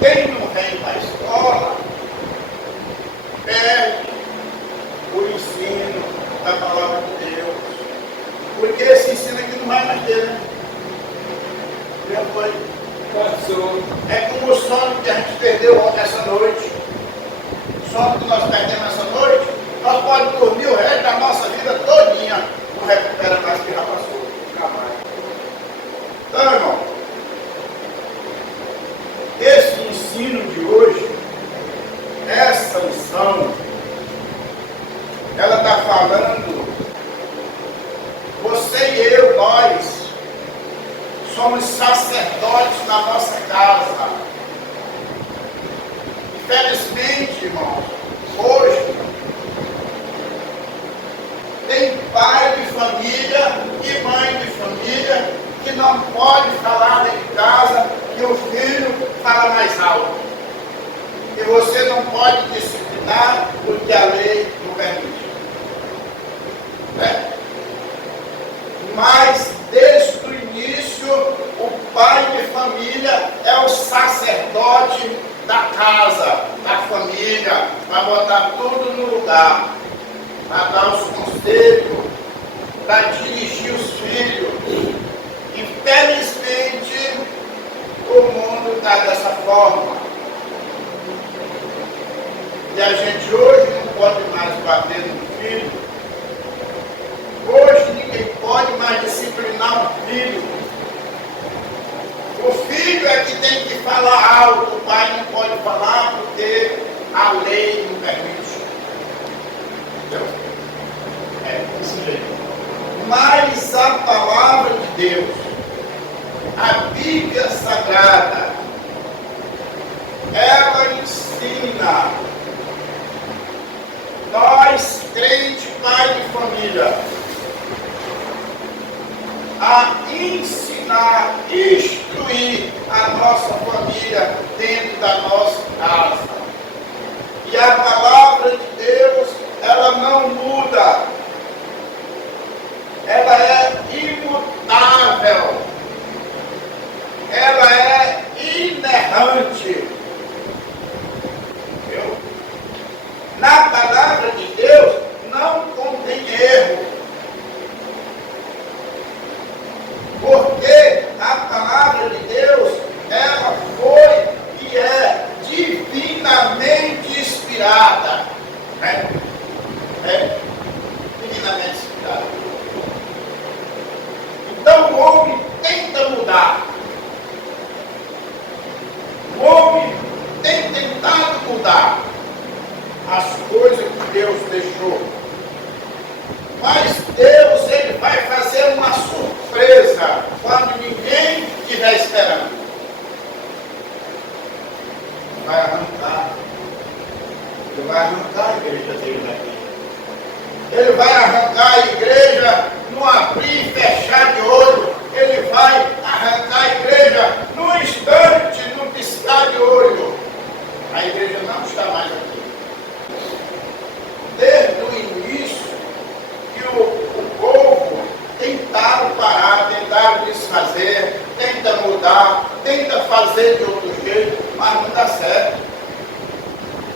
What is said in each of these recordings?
Quem não vem para a escola perde o ensino da palavra de Deus. Porque esse ensino aqui não vai mais ter, né? Já foi. Passou. É como o sono que a gente perdeu ontem essa noite. O sono que nós perdemos essa noite, nós podemos dormir o resto da nossa vida todinha. Não recupera mais que já passou. Nunca mais. Então, irmão, esse ensino de hoje, essa lição, ela está falando, você e eu, nós, somos sacerdotes na nossa casa. Infelizmente, irmão, hoje, tem pai de família e mãe de família que não pode falar dentro de casa que o filho fala mais alto. E você não pode disciplinar porque a lei não permite. Né? Mas, desde o início, o pai de família é o sacerdote da casa, da família, vai botar tudo no lugar, vai dar os conselhos, para dirigir os filhos. Infelizmente, o mundo está dessa forma. E a gente hoje não pode mais bater no filho. Hoje ninguém pode mais disciplinar um filho. O filho é que tem que falar alto, o pai não pode falar porque a lei não permite. Entendeu? É desse jeito. Mas a palavra de Deus, a Bíblia Sagrada, ela ensina nós, crentes, pai de família, a ensinar, instruir a nossa família dentro da nossa casa. E a palavra de Deus, ela não muda. Ela é imutável. Ela é inerrante. Entendeu? Na palavra de Deus não contém erro. Porque a palavra de Deus, ela foi e é divinamente inspirada. Né? É divinamente inspirada. Então o homem tenta mudar. O homem tem tentado mudar as coisas que Deus deixou. Mas Deus, ele vai fazer uma surpresa quando ninguém estiver esperando. Vai arrancar. Ele vai arrancar a igreja dele daqui. Ele vai arrancar a igreja no abrir e fechar de olho. Ele vai arrancar a igreja num instante, num piscar de olho. A igreja não está mais aqui. Desde o início, que o povo tentaram parar, tentaram desfazer, tenta mudar, tenta fazer de outro jeito, mas não dá certo.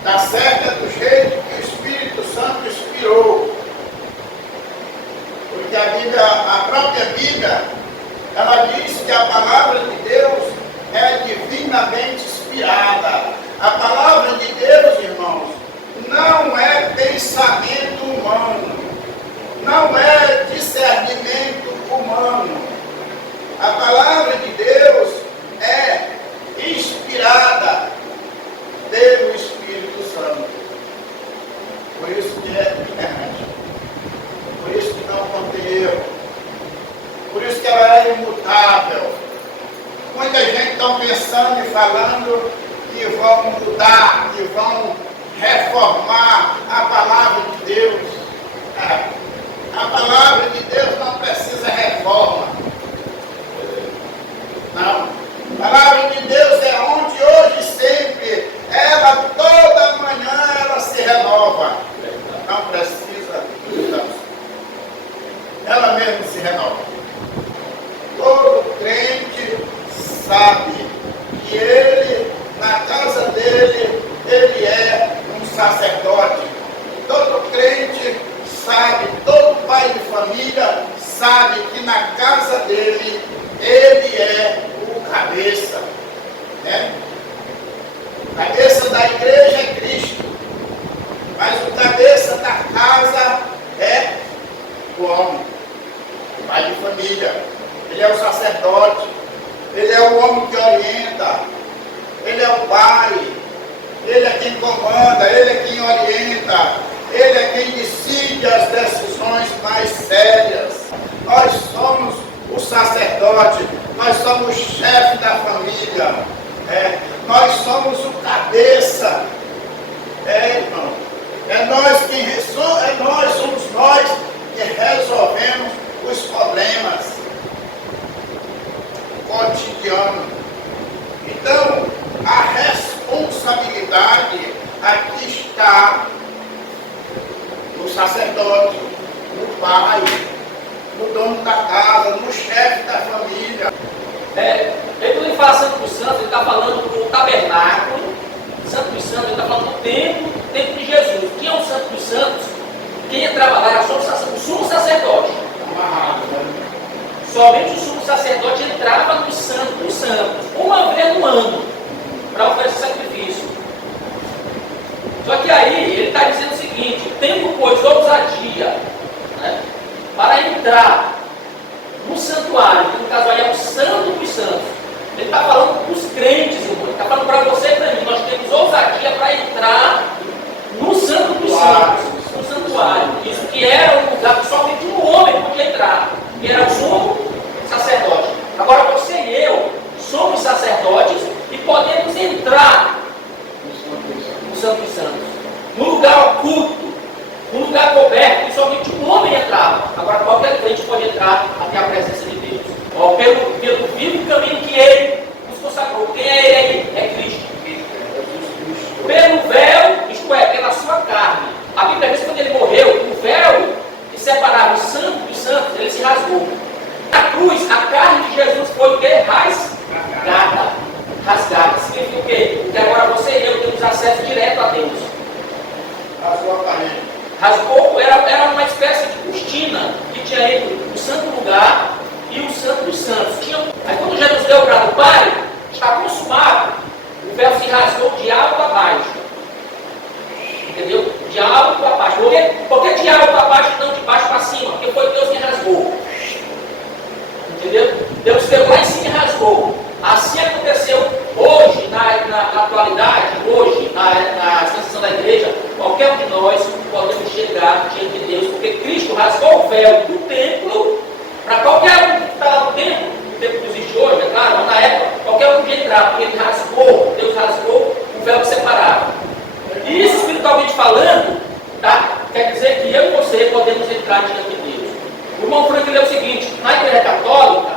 Dá certo é do jeito que o Espírito Santo inspirou. Porque a Bíblia, a própria Bíblia, ela diz que a palavra de Deus é divinamente inspirada. A palavra de Deus, irmãos, não é pensamento humano, não é discernimento humano. A palavra de Deus é inspirada pelo Espírito Santo. Por isso que é inerrante. Por isso que não contém erro. Por isso que ela é imutável. Muita gente está pensando e falando que vão mudar, que vão reformar a palavra de Deus. A palavra de Deus não precisa reforma. Não. A palavra de Deus é ontem, hoje e sempre. Ela toda manhã ela se renova. Não precisa de mudança. Ela mesma se renova. Todo crente sabe que ele, na casa sabe que na casa dele, ele é o cabeça, né? O cabeça da igreja é Cristo, mas o cabeça da casa é o homem, o pai de família. Ele é o sacerdote, ele é o homem que orienta, ele é o pai, ele é quem comanda, ele é quem orienta, ele é quem decide as decisões mais sérias. Nós somos o sacerdote, nós somos o chefe da família, nós somos o cabeça, irmão. Somos nós que resolvemos os problemas cotidianos. Então, a responsabilidade aqui está no sacerdote, no pai, no dono da casa, no chefe da família. Quando ele fala Santo dos Santos, ele está falando do tabernáculo. Santo dos Santos, ele está falando do templo de Jesus. Quem é o Santo dos Santos? Quem entrava lá era o sumo sacerdote. Somente o sumo sacerdote entrava no Santo dos Santos, uma vez no ano, para oferecer sacrifício. Só que aí ele está dizendo o seguinte: tendo, pois, ousadia, né, para entrar no santuário, que no caso aí é o Santo dos Santos. Ele está falando para os crentes, irmão. Ele está falando para você e para mim. Nós temos ousadia para entrar no Santo dos Santos, no santuário. Isso que era um lugar que somente um homem podia entrar, que era o sumo sacerdote. Agora você e eu somos sacerdotes e podemos entrar no Santo dos Santos, no lugar oculto, no lugar coberto, que somente um homem entrava. Agora qualquer crente pode entrar até a presença de Deus, pelo vivo caminho que ele nos consagrou. Quem é ele aí? É Cristo. Pelo véu, isto é, pela sua carne. A Bíblia diz que quando ele morreu, o véu que separava o santo dos santos, ele se rasgou. Na cruz, a carne de Jesus foi o quê? Rasgada. Significa o quê? Que agora você e eu temos acesso direto a Deus. Rasgou a parede. Rasgou, era uma espécie de cortina que tinha entre o santo lugar e o Santo dos Santos. Aí quando Jesus deu para o Pai, está consumado, o véu se rasgou de alto a baixo. Entendeu? De alto a baixo. Por que de alto a baixo e não de baixo para cima? Porque foi Deus quem rasgou. Entendeu? Deus veio lá em cima e rasgou. Assim aconteceu hoje, na atualidade, hoje, na extensão da igreja, qualquer um de nós podemos chegar diante de Deus, porque Cristo rasgou o véu do templo, para qualquer um que está lá no templo que existe hoje, é claro, mas na época, qualquer um podia entrar, porque ele rasgou, Deus rasgou o véu que separava. E isso, espiritualmente falando, tá? Quer dizer que eu e você podemos entrar diante de Deus. O irmão Frank leu o seguinte: na igreja católica,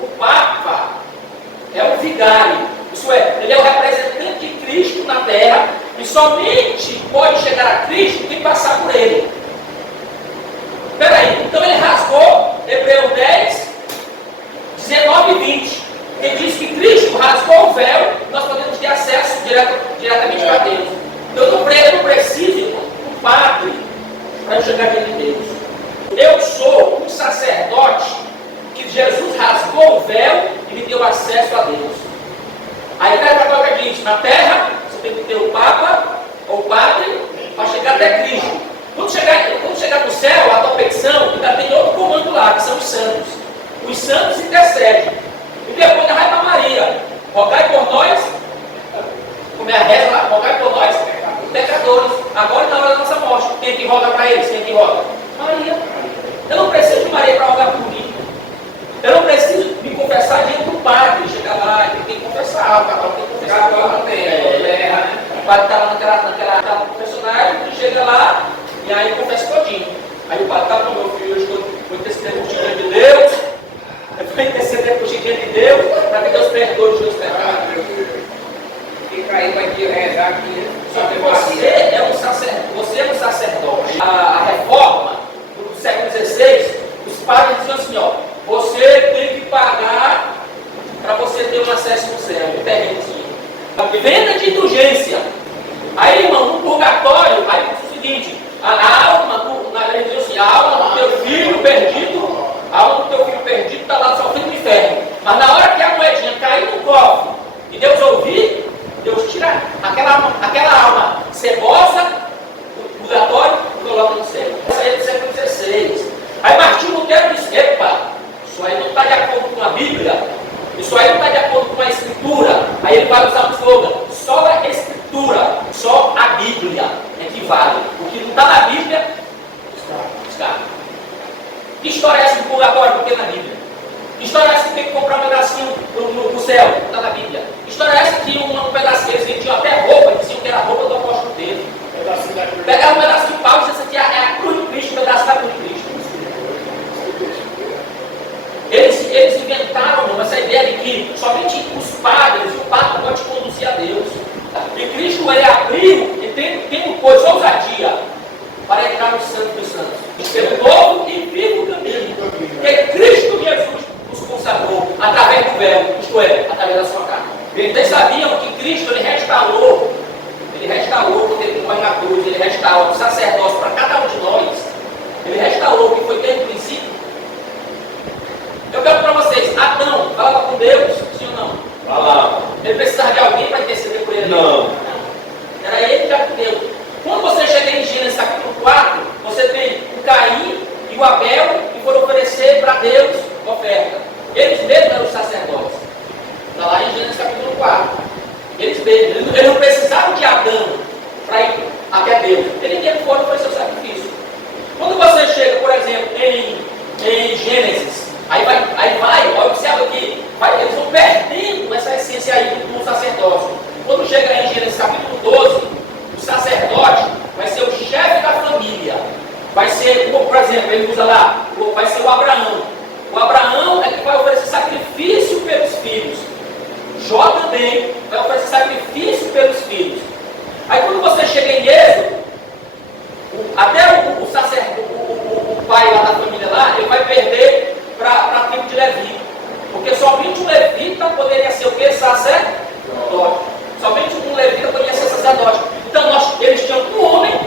o Papa é o vigário, isso é, ele é o representante de Cristo na terra, e somente pode chegar a Cristo quem passar por ele. Peraí, então ele rasgou Hebreus 10, 19 e 20, que diz que Cristo rasgou o véu, nós podemos ter acesso diretamente para Deus. Então eu não preciso do padre para eu chegar diante de Deus. Eu sou um sacerdote que Jesus rasgou o véu e me deu acesso a Deus. A igreja católica diz: na terra você tem que ter o Papa ou o padre para chegar até Cristo. Quando chegar no céu, a tua petição ainda tem outro comando lá, que são os santos. Os santos intercedem. E depois vai para Maria: rogai por nós, como é a reza lá, rogai por nós, pecadores, agora e na hora da nossa morte. Quem que roga para eles? Quem que roga? Maria. Eu não preciso de Maria para rogar por mim. Eu não preciso me confessar diante do padre. Chegar lá, ele tem que confessar, o católico tem que confessar. O padre está lá naquela confessionária, ele chega lá e aí confessa todinho. Aí o padre está com meu filho, eu vou interceder por ti diante de Deus. Eu vou interceder por ti diante de Deus, para que Deus perdoe os teus pecados. Fica aí para te rezar aqui. Só que você é um sacerdote. A reforma do século XVI, os padres diziam assim: ó, você tem que pagar para você ter um acesso no céu, um terrenozinho. Venda de indulgência. Aí, irmão, no purgatório, aí diz o seguinte: a alma, na lei diz assim, a alma do teu filho perdido, a alma Mas na hora que a moedinha cair no cofre e Deus ouvir, Deus tira aquela alma cebosa do purgatório e coloca no céu. Isso aí é do século XVI. Aí Martinho Lutero disse: epa, isso aí não está de acordo com a Bíblia, isso aí não está de acordo com a Escritura. Aí ele vai usar um slogan: só a Escritura, só a Bíblia é que vale. O que não está na Bíblia, está. Que história é essa do purgatório? Porque na Bíblia. Que história é essa que tem que comprar um pedacinho no céu? Está na Bíblia. Que história é essa que um pedacinho, eles vendiam até roupa, diziam que era a roupa do apóstolo dele. Pegaram um pedaço de pau e disseram que é a cruz de Cristo, um pedaço da cruz de Cristo. Eles inventaram, irmão, essa ideia de que somente os padres, o Papa pode conduzir a Deus. E Cristo, ele abriu, e tem coisa, ousadia, para entrar no Santo dos Santos. Pelo novo e vivo caminho. Que Cristo Jesus nos consagrou através do véu, isto é, através da sua carne. Vocês sabiam que Cristo, ele restaurou quando ele morre na cruz, ele restaurou o sacerdócio para cada um de nós. Ele restaurou o que foi desde o princípio. Eu pergunto para vocês: Adão falava com Deus, sim ou não? Falava. Ele precisava de alguém para interceder por ele? Não. Era ele que era com Deus. Quando você chega em Gênesis capítulo 4, você tem o Caim e o Abel que foram oferecer para Deus oferta. Eles mesmos eram os sacerdotes. Está lá em Gênesis capítulo 4. Eles mesmos. Eles não precisavam de Adão para ir até Deus. Eles mesmos foram oferecer o sacrifício. Quando você chega, por exemplo, em Gênesis, aí vai, observa que eles vão perdendo essa essência aí do sacerdócio. Quando chega em Gênesis capítulo 12, o sacerdote vai ser o chefe da família. Vai ser, por exemplo, ele usa lá, vai ser o Abraão. O Abraão é que vai oferecer sacrifício pelos filhos. Jó também vai oferecer sacrifício pelos filhos. Aí quando você chega em Êxodo, até o sacerdote, o pai lá da família lá, ele vai perder para a tribo de Levi. Porque somente um levita poderia ser o que? Sacerdote. Somente um levita poderia ser sacerdote. Então eles tinham um homem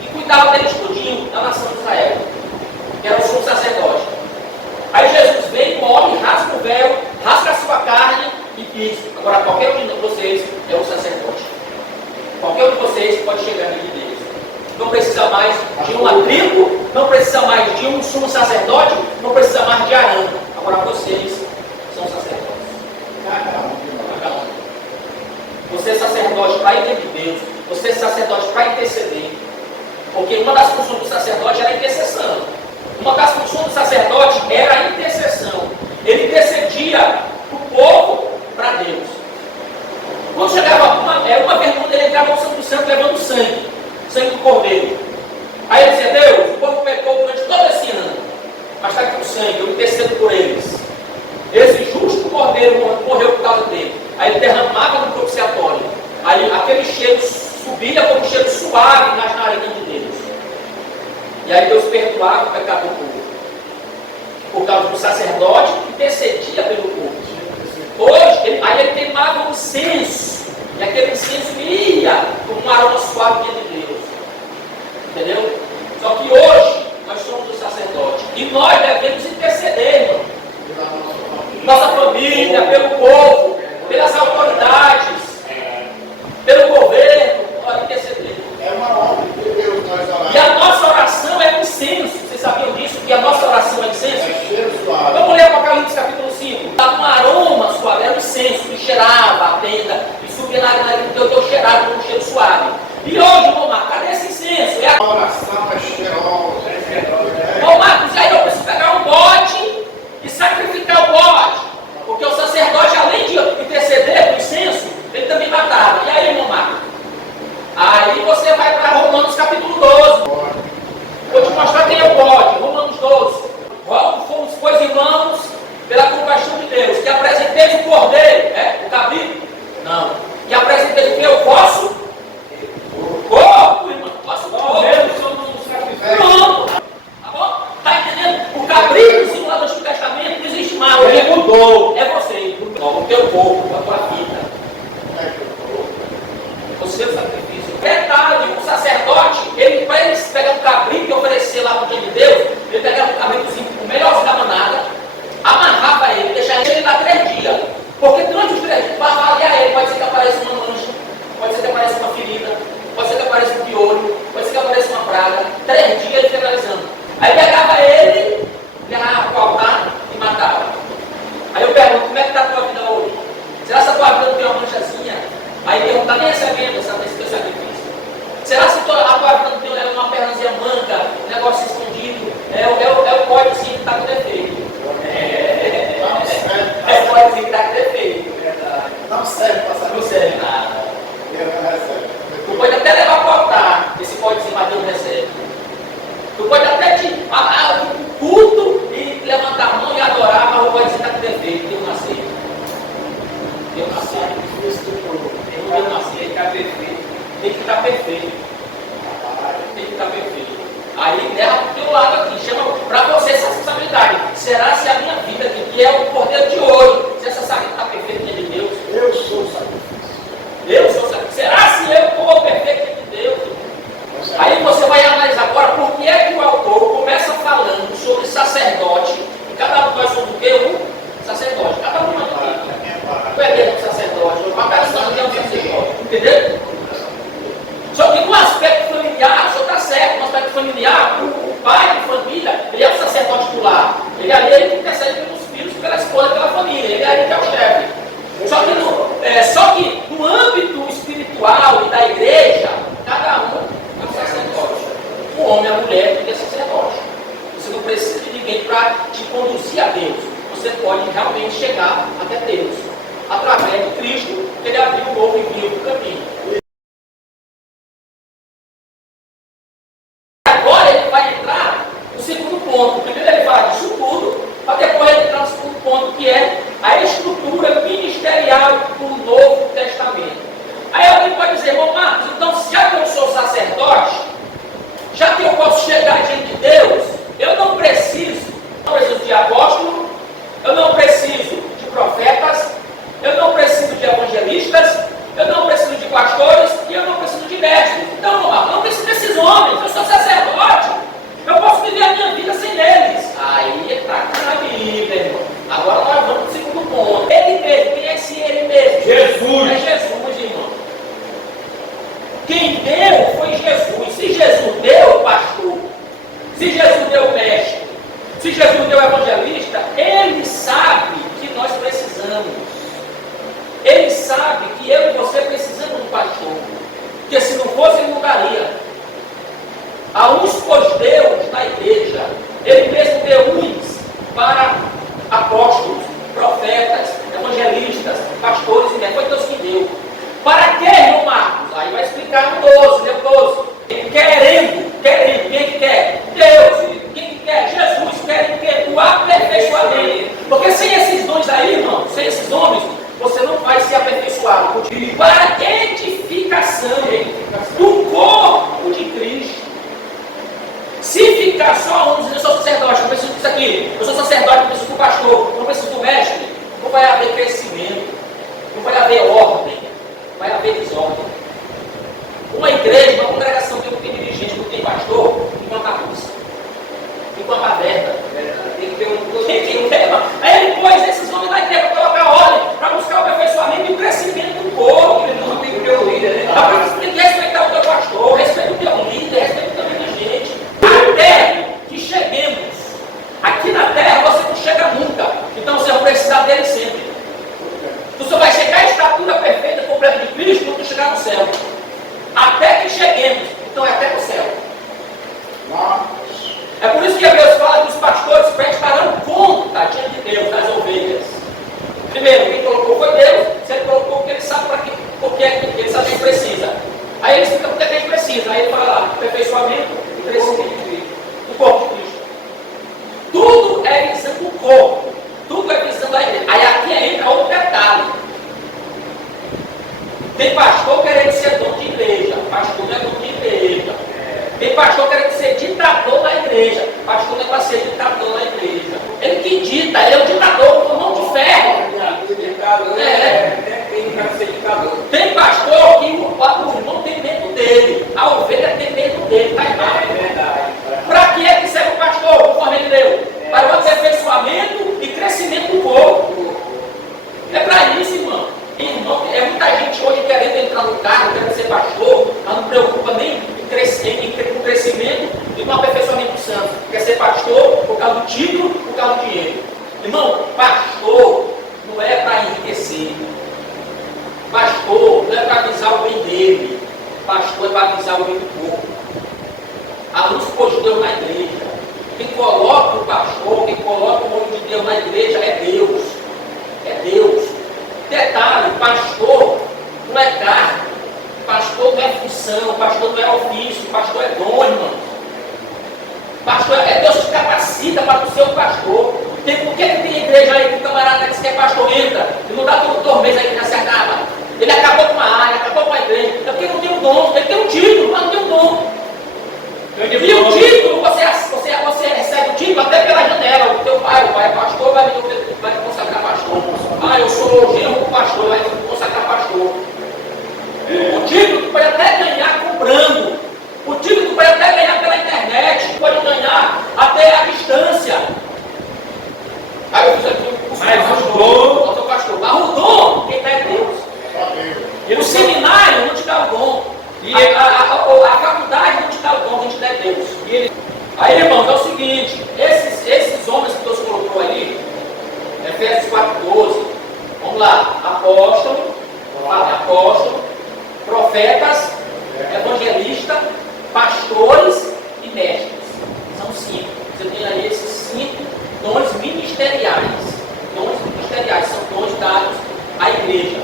que cuidava deles tudinho, da nação de Israel, que era o sumo sacerdote. Aí Jesus vem, morre, rasga o véu, rasga a sua carne e diz: agora qualquer um de vocês é um sacerdote. Qualquer um de vocês pode chegar no de Deus. Não precisa mais de uma tribo, não precisa mais de um sumo sacerdote, não precisa mais de Arão. Agora vocês são sacerdotes. Cada um. Você é sacerdote para ir de Deus, você é sacerdote para interceder. Porque uma das funções do sacerdote era a intercessão. Uma das funções do sacerdote era a intercessão. Ele intercedia o povo para Deus. Quando chegava uma vez quando ele entrava no Santo Santo levando sangue do cordeiro. Aí ele dizia: Deus, o povo pecou durante todo esse ano, mas está aqui o sangue, eu intercedo por eles. Esse justo cordeiro morreu por causa dele. Aí ele derramava no propiciatório. Aí aquele cheiro subia como um cheiro suave nas narinas de Deus. E aí Deus perdoava o pecado do povo. Por causa do sacerdote que intercedia pelo povo. Hoje, aí ele queimava um incenso. E aquele incenso ia como um aroma suave de Deus. Entendeu? Só que hoje nós somos os sacerdotes. E nós devemos interceder, irmão. Nossa família, pelo povo, pelas autoridades, pelo governo, nós interceder. É uma obra de Deus nós oramos. E a nossa oração é incenso. Vocês sabiam disso? Que a nossa oração é incenso? É cheiro suave. Vamos ler Apocalipse capítulo 5. Estava um aroma suave, era um incenso que cheirava a tenda e subia na nariz do Deus cheirava com um cheiro suave. E hoje, irmão Marcos, cadê esse incenso? A oração é cheirosa. Ô Marcos, aí eu preciso pegar um bode e sacrificar o bode. Porque o sacerdote, além de interceder do incenso, ele também matava. E aí, irmão Marcos? Aí você vai para Romanos capítulo 12. Vou te mostrar quem é o bode. Romanos 12. Fomos, pois, irmãos, pela compaixão de Deus, que apresenteis o cordeiro, o cabrito? Não. Que apresenteis o que? O vosso corpo, irmão. Vosso corpo. Pronto. Tá bom? Tá entendendo? O cabrito, segundo o Antigo Testamento, não existe mais. Ele mudou. É você. O teu corpo, a tua vida. O seu sacrifício. Detalhe, o sacerdote, ele para ele pegar um cabrito e oferecer lá para o dia de Deus, ele pegava um cabritozinho, o melhorzinho da manada, amarrava ele, deixava ele lá 3 dias. Porque durante os 3 dias, para avaliar ele, pode ser que apareça uma mancha, pode ser que apareça uma ferida, pode ser que apareça um piolho, pode ser que apareça uma praga. 3 dias ele fica analisando. Aí pegava ele, levava para o altar e matava. Aí eu pergunto, como é que está a tua vida hoje? Será que a tua vida não tem uma manchazinha? Aí Deus não está nem recebendo esse teu sacrifício. Será que a tua vida não tem uma pernazinha manca, um negócio escondido? É o códigozinho que está com defeito. É o códigozinho que está com defeito. Não serve para saber. Não serve nada. Deus não recebe. Tu pode até levar para o altar esse códigozinho, mas Deus recebe. Tu pode até te culto e levantar a mão e adorar, mas o códigozinho está com defeito. Deus não aceita. Deus não aceita. Deus não aceita. Tem que estar perfeito. Tem que estar perfeito. Aí leva para o teu lado aqui, chama para você essa responsabilidade. Será se a minha vida aqui, que é o cordeiro de ouro, se essa sacrifício está perfeita diante de Deus? Eu sou o sacrifício. Eu sou o sacrifício. Será se eu estou perfeito diante de Deus? Aí você vai analisar agora por que é que o autor começa falando sobre sacerdote. E cada um de nós somos o quê? Um sacerdote. Cada um de nós aqui. Tu é mesmo um sacerdote. Uma pessoa que é um sacerdote. Entendeu? Só que no aspecto familiar, o senhor está certo, no aspecto familiar, o pai de família, ele é o sacerdote do lar. Ele ali ele intercede pelos filhos, pela esposa, pela família. Ele é ali que é o chefe. Só que no âmbito espiritual e da igreja, cada um é um sacerdote. O homem e a mulher tem que ser sacerdote. Você não precisa de ninguém para te conduzir a Deus. Você pode realmente chegar até Deus através de Cristo, que ele abriu um novo e vivo caminho. Agora ele vai entrar no segundo ponto. Primeiro ele fala disso tudo, para depois ele entrar no segundo ponto, que é a estrutura ministerial do Novo Testamento. Aí alguém pode dizer, irmão Marcos, então já que eu sou sacerdote, já que eu posso chegar diante de Deus, eu não preciso de apóstolo, eu não preciso de profetas, eu não preciso de evangelistas, eu não preciso de pastores e eu não preciso de médicos. Então, irmão Marcos, eu não preciso desses homens, eu sou sacerdote, eu posso viver a minha vida sem eles. Aí está aqui na Bíblia, irmão. Agora nós vamos para o segundo ponto. Ele mesmo, quem é esse ele mesmo? Jesus. É Jesus, irmão. Quem deu foi Jesus. Se Jesus deu o pastor, se Jesus deu o mestre, se Jesus deu o evangelista, ele sabe que nós precisamos. Ele sabe que eu e você precisamos de um pastor. Porque se não fosse, ele não daria. A uns pôs Deus na igreja. Ele mesmo deu uns para apóstolos, profetas, evangelistas, pastores e mestres. Foi Deus que deu. Para que, irmão Marcos? Aí vai explicar no 12, né? 12. Querendo, quem que quer? Deus. Quem que quer? Jesus. Querem que o aperfeiçoamento. Porque sem esses dons aí, irmão, sem esses homens, você não vai se aperfeiçoar. Para a edificação do corpo de Cristo. Se ficar só um dizendo, eu sou sacerdote, não preciso disso aqui, eu sou sacerdote, não preciso do pastor, não preciso do mestre, não vai haver crescimento, não vai haver ordem, vai haver desordem. Uma igreja, uma congregação que não tem dirigente, não tem pastor, fica uma bagunça, fica uma baderna. Tem que ter um Aí ele pôs esses homens na igreja para colocar ordem, para buscar o aperfeiçoamento e o crescimento do corpo. não tem que ter o líder, né? Tem que respeitar o teu pastor, respeita o teu líder, respeita o teu dirigente. Até que cheguemos. Aqui na terra você não chega nunca. Então você vai precisar dele sempre. Tu só vai chegar à estatura perfeita, completa de Cristo quando tu chegar no céu. Até que cheguemos. Então é até no céu. É por isso que Hebreus fala que os pastores prestarão conta diante de Deus das ovelhas. Primeiro, quem colocou foi Deus. Se ele colocou, porque ele sabe para que, porque ele sabe que precisa. Aí ele explica porque a gente precisa. Aí ele fala lá, aperfeiçoamento e crescimento do corpo de Cristo. Tudo é visando o corpo. Tudo é visando a igreja. Aí aqui entra outro detalhe. Tem pastor querendo ser dono de igreja. Pastor não é dono de igreja. Tem pastor querendo ser ditador na igreja. Pastor não é para ser ditador na igreja. Ele que dita, ele é o ditador com mão de ferro. Tem pastor que o irmão tem medo dele, a ovelha tem medo dele, está errado. Para que é que serve o pastor, conforme ele deu? Para o aperfeiçoamento e crescimento do corpo. É para Deus na igreja. Quem coloca o pastor, quem coloca o homem de Deus na igreja é Deus. É Deus. Detalhe, pastor não é cargo, pastor não é função, pastor não é ofício, pastor é dom, irmão. Pastor é Deus que capacita para ser um pastor. Por que tem igreja aí que o camarada que quer pastor entra e não dá todo 2 meses aí que já se acaba? Ele acabou com uma área, acabou com a igreja, é porque não tem um dom, ele tem um título, mas não tem um dom. E o título, você recebe o título até pela janela. O teu pai, o pai é pastor, vai te consagrar pastor. Ah, eu sou genro do pastor, vai te consagrar pastor. O título tu pode até ganhar comprando. O título tu pode até ganhar pela internet. Pode ganhar até a distância. Aí eu fiz aqui um curso de pastor. Mas o dom, quem dá é Deus. E no seminário não te dá o dom. E a faculdade não te dá o dom, a gente dá é Deus. Aí, irmãos, é o seguinte: esses homens que Deus colocou ali, Efésios 4,12, vamos lá, apóstolo, profetas, evangelistas, pastores e mestres. São 5. Você tem aí esses 5 dons ministeriais. Dons ministeriais são dons dados à igreja.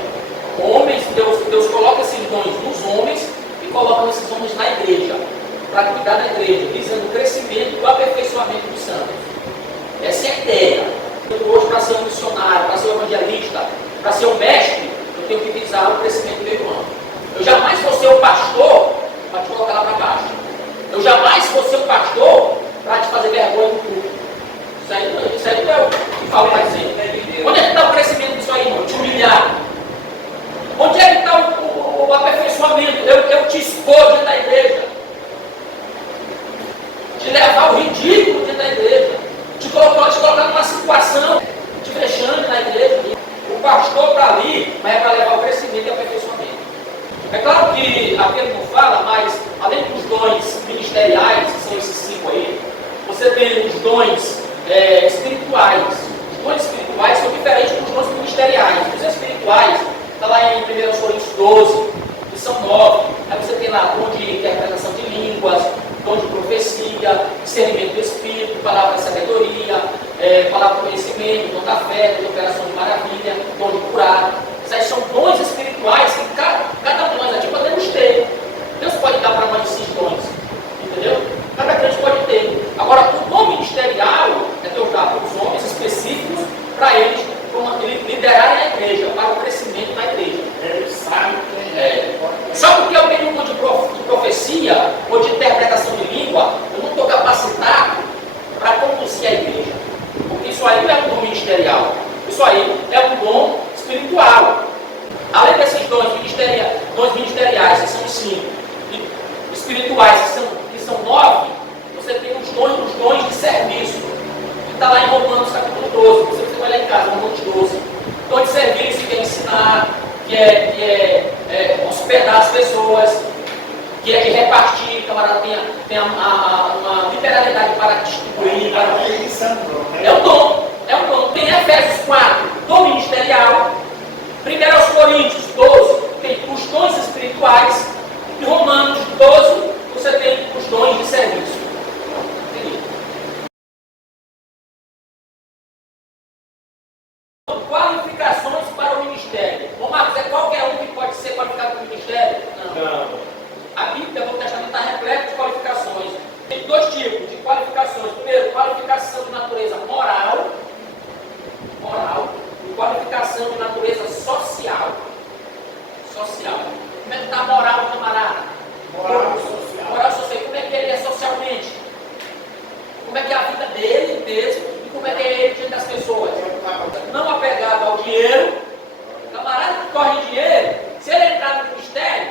Homens, Deus coloca esses dons nos homens e coloca esses homens na igreja, para cuidar da igreja, visando o crescimento e o aperfeiçoamento dos santos. Essa é a ideia. Hoje, para ser um missionário, para ser um evangelista, para ser um mestre, eu tenho que visar o crescimento do meu irmão. Eu jamais vou ser um pastor para te colocar lá para baixo. Eu jamais vou ser um pastor para te fazer vergonha no culto. Isso aí não é o que Paulo está dizendo. Onde é que está o crescimento disso aí, irmão? Te humilhar. Onde é que está o aperfeiçoamento? Eu te expor dentro da igreja. Te levar ao ridículo dentro da igreja. Te colocar numa situação de vexame na igreja. O pastor está ali, mas é para levar o crescimento e o aperfeiçoamento. É claro que aqui ele não fala, mas além dos dons ministeriais, que são esses 5 aí, você tem os dons espirituais. Os dons espirituais são diferentes dos dons ministeriais. Os espirituais, está lá em 1 Coríntios 12, que são 9. Aí você tem lá dom de interpretação de línguas, dom de profecia, discernimento do espírito, palavra de sabedoria, palavra de conhecimento, dom da fé, dom de operação de maravilha, dom de curar. Esses são dons espirituais que cada um de nós aqui podemos ter. Deus pode dar para nós esses dons, entendeu? Cada crente pode ter. Agora, o dom ministerial é Deus dá para os homens específicos, para eles liderarem a igreja, para o crescimento da igreja. Ele sabe quem é. Só porque eu tenho um dom de profecia ou de interpretação de língua, eu não estou capacitado para conduzir a igreja. Porque isso aí não é um dom ministerial. Isso aí é um dom espiritual. Além desses dons ministeriais, que são 5, e espirituais, que são 9, você tem os dons de serviço. Que está lá em Romanos capítulo 12. Você vai lá em casa, Romanos 12. Dom de serviço, que é ensinar, que é hospedar as pessoas, que é de repartir, camarada tem uma liberalidade para distribuir. É um dom. Tem Efésios 4, dom ministerial. 1 Coríntios 12, tem os dons espirituais. E Romanos 12, você tem os dons de serviço. Qualificações para o ministério. Ô Marcos, é qualquer um que pode ser qualificado para o ministério? Não. A Bíblia, o Novo Testamento está repleto de qualificações. Tem 2 tipos de qualificações. Primeiro, qualificação de natureza moral, e qualificação de natureza social. Como é que está a moral do camarada? Moral social. Como é que ele é socialmente? Como é que é a vida dele mesmo e como é que é ele diante das pessoas? Não apegado ao dinheiro. O camarada que corre dinheiro, se ele entrar no ministério,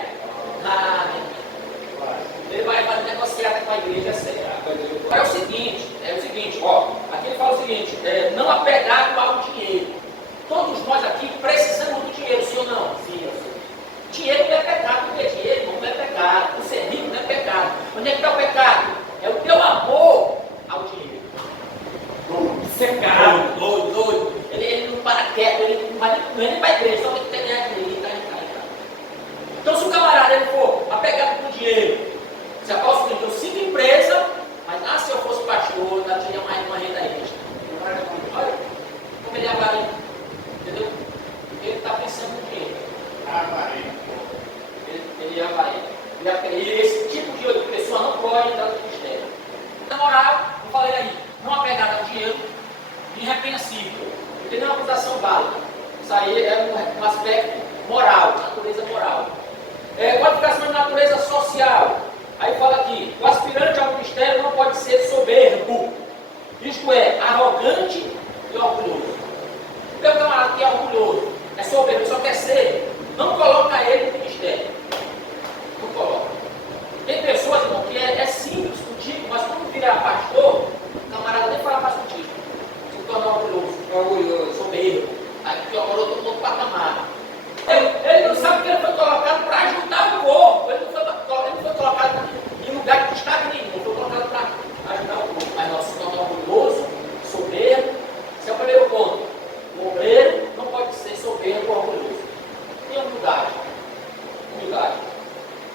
ele vai fazer negociata com a igreja séria. É o seguinte, ó, aqui ele fala o seguinte, não apegado ao dinheiro. Todos nós aqui precisamos do dinheiro, sim ou não? Sim. Dinheiro não é pecado, porque dinheiro não é pecado. O ser rico não é pecado. Onde é que está o pecado? É o teu amor ao dinheiro. Secado, doido. Ele não para quieto, ele não vai nem para a igreja, só tem que ganhar dinheiro. Então, se o camarada ele for apegado com dinheiro, se apóstolo, eu sinto empresa, mas Ah, se eu fosse pastor, eu tinha mais uma renda extra. Olha como ele é avarento. Entendeu? Ele está pensando no dinheiro. Ele é avarento. Esse tipo de pessoa não pode entrar no ministério. Na moral, eu falei aí, não apegada ao dinheiro, irrepreensível. Não tem nenhuma acusação válida. Isso aí é um aspecto moral, natureza moral. Qualificação de natureza social. Aí fala aqui, o aspirante ao ministério não pode ser soberbo. Isto é, arrogante e orgulhoso. O teu camarada que é orgulhoso, é soberbo, só quer ser, não coloca ele no ministério. Não coloca. Tem pessoas, irmão, que é simples contigo, mas quando virar pastor, o camarada nem fala mais contigo. Se torna orgulhoso, soberbo. Aí que agora eu estou no outro patamar. Ele não sabe que ele foi colocado para ajudar o povo. Ele não foi colocado em lugar de destaque nenhum. Ele foi colocado para ajudar o povo. Mas nós se tornamos orgulhoso, soberbo. Esse é o primeiro ponto. O obreiro não pode ser soberbo ou orgulhoso. Tem humildade.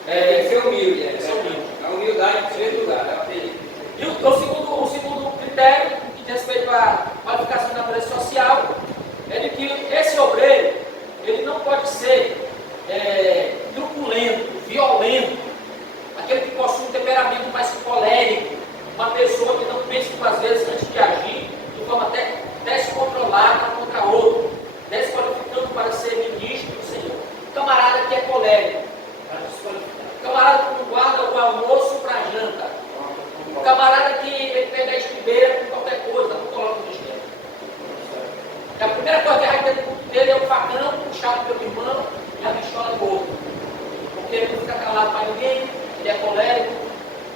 Tem que ser humilde. Tem que ser humilde. A humildade em primeiro lugar. E o segundo critério, que diz respeito à qualificação de natureza social, é de que esse obreiro, ele não pode ser truculento, violento, aquele que possui um temperamento mais colérico, uma pessoa que não pensa duas vezes antes de agir, de forma até descontrolada contra outro, desqualificando para ser ministro do Senhor. Camarada que é colérico, camarada que não guarda o almoço para a janta, camarada que ele pega a estribeira com qualquer coisa, não coloca no ministério. A primeira coisa que vai ter no culto dele é o facão, puxado pelo irmão e a pistola do outro. Porque ele não fica calado para ninguém, ele é colérico,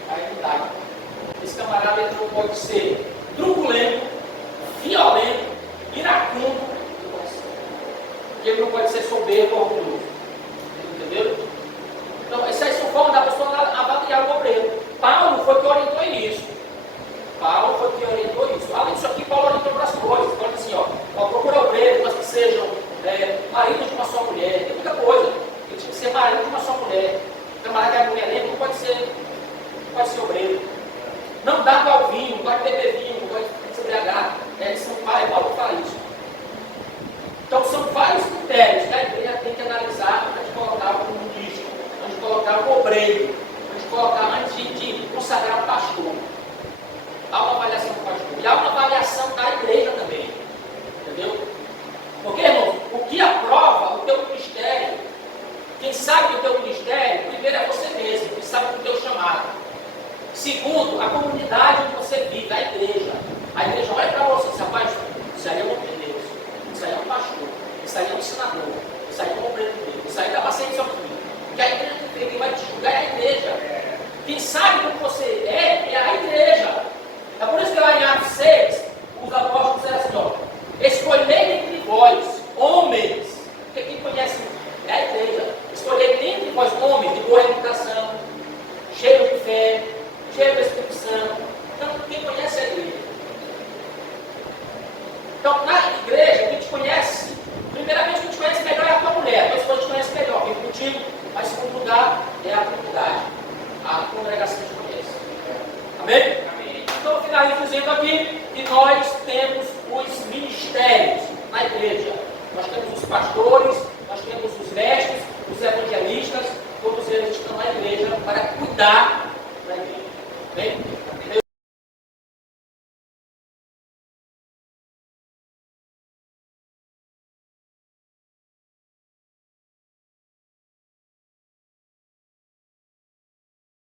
aí não dá. Esse camarada ele não pode ser truculento, violento, iracundo, porque ele não pode ser soberbo ou orgulhoso. Entendeu? Então, essas são formas da pessoa avaliar o obreiro. Paulo foi que orientou isso. Além disso aqui, Paulo orientou para as coisas. Paulo disse assim, procura obreiros, mas que sejam maridos de uma só mulher. Tem muita coisa. Ele tinha que ser marido de uma só mulher. O camarada que é mulherengo não pode ser obreiro. Não dá para o vinho, não pode beber vinho, não pode se embriagar. Paulo fala isso. Então, são vários critérios que a igreja tem que analisar antes de colocar o ministro, antes de colocar o obreiro, antes de consagrar o pastor. Há uma avaliação do pastor. E há uma avaliação da igreja também. Entendeu? Porque, irmão, o que aprova o teu ministério, quem sabe do teu ministério, primeiro é você mesmo, que sabe do teu chamado. Segundo, a comunidade onde você vive, a igreja. A igreja olha para você e diz, rapaz, isso aí é um homem de Deus, isso aí é um pastor, isso aí é um ensinador, isso aí é um obreiro de Deus, isso aí dá para ser isso aqui. Porque a igreja que vai te julgar é a igreja. Quem sabe do que você é a igreja. É por isso que lá em Atos 6, os apóstolos disseram assim, escolhei entre vós, homens, porque quem conhece é a igreja, escolhei entre vós homens de boa reputação, cheios de fé, cheios do Espírito Santo. Então, quem conhece é a igreja. Então, na igreja, quem te conhece, primeiramente, quem te conhece melhor é a tua mulher, mas depois te conhece melhor, quem contigo, mas em segundo lugar, é a comunidade, a congregação te conhece. Amém? Então, finalizo dizendo aqui que nós temos os ministérios na igreja. Nós temos os pastores, nós temos os mestres, os evangelistas, todos eles estão na igreja para cuidar da igreja. Bem?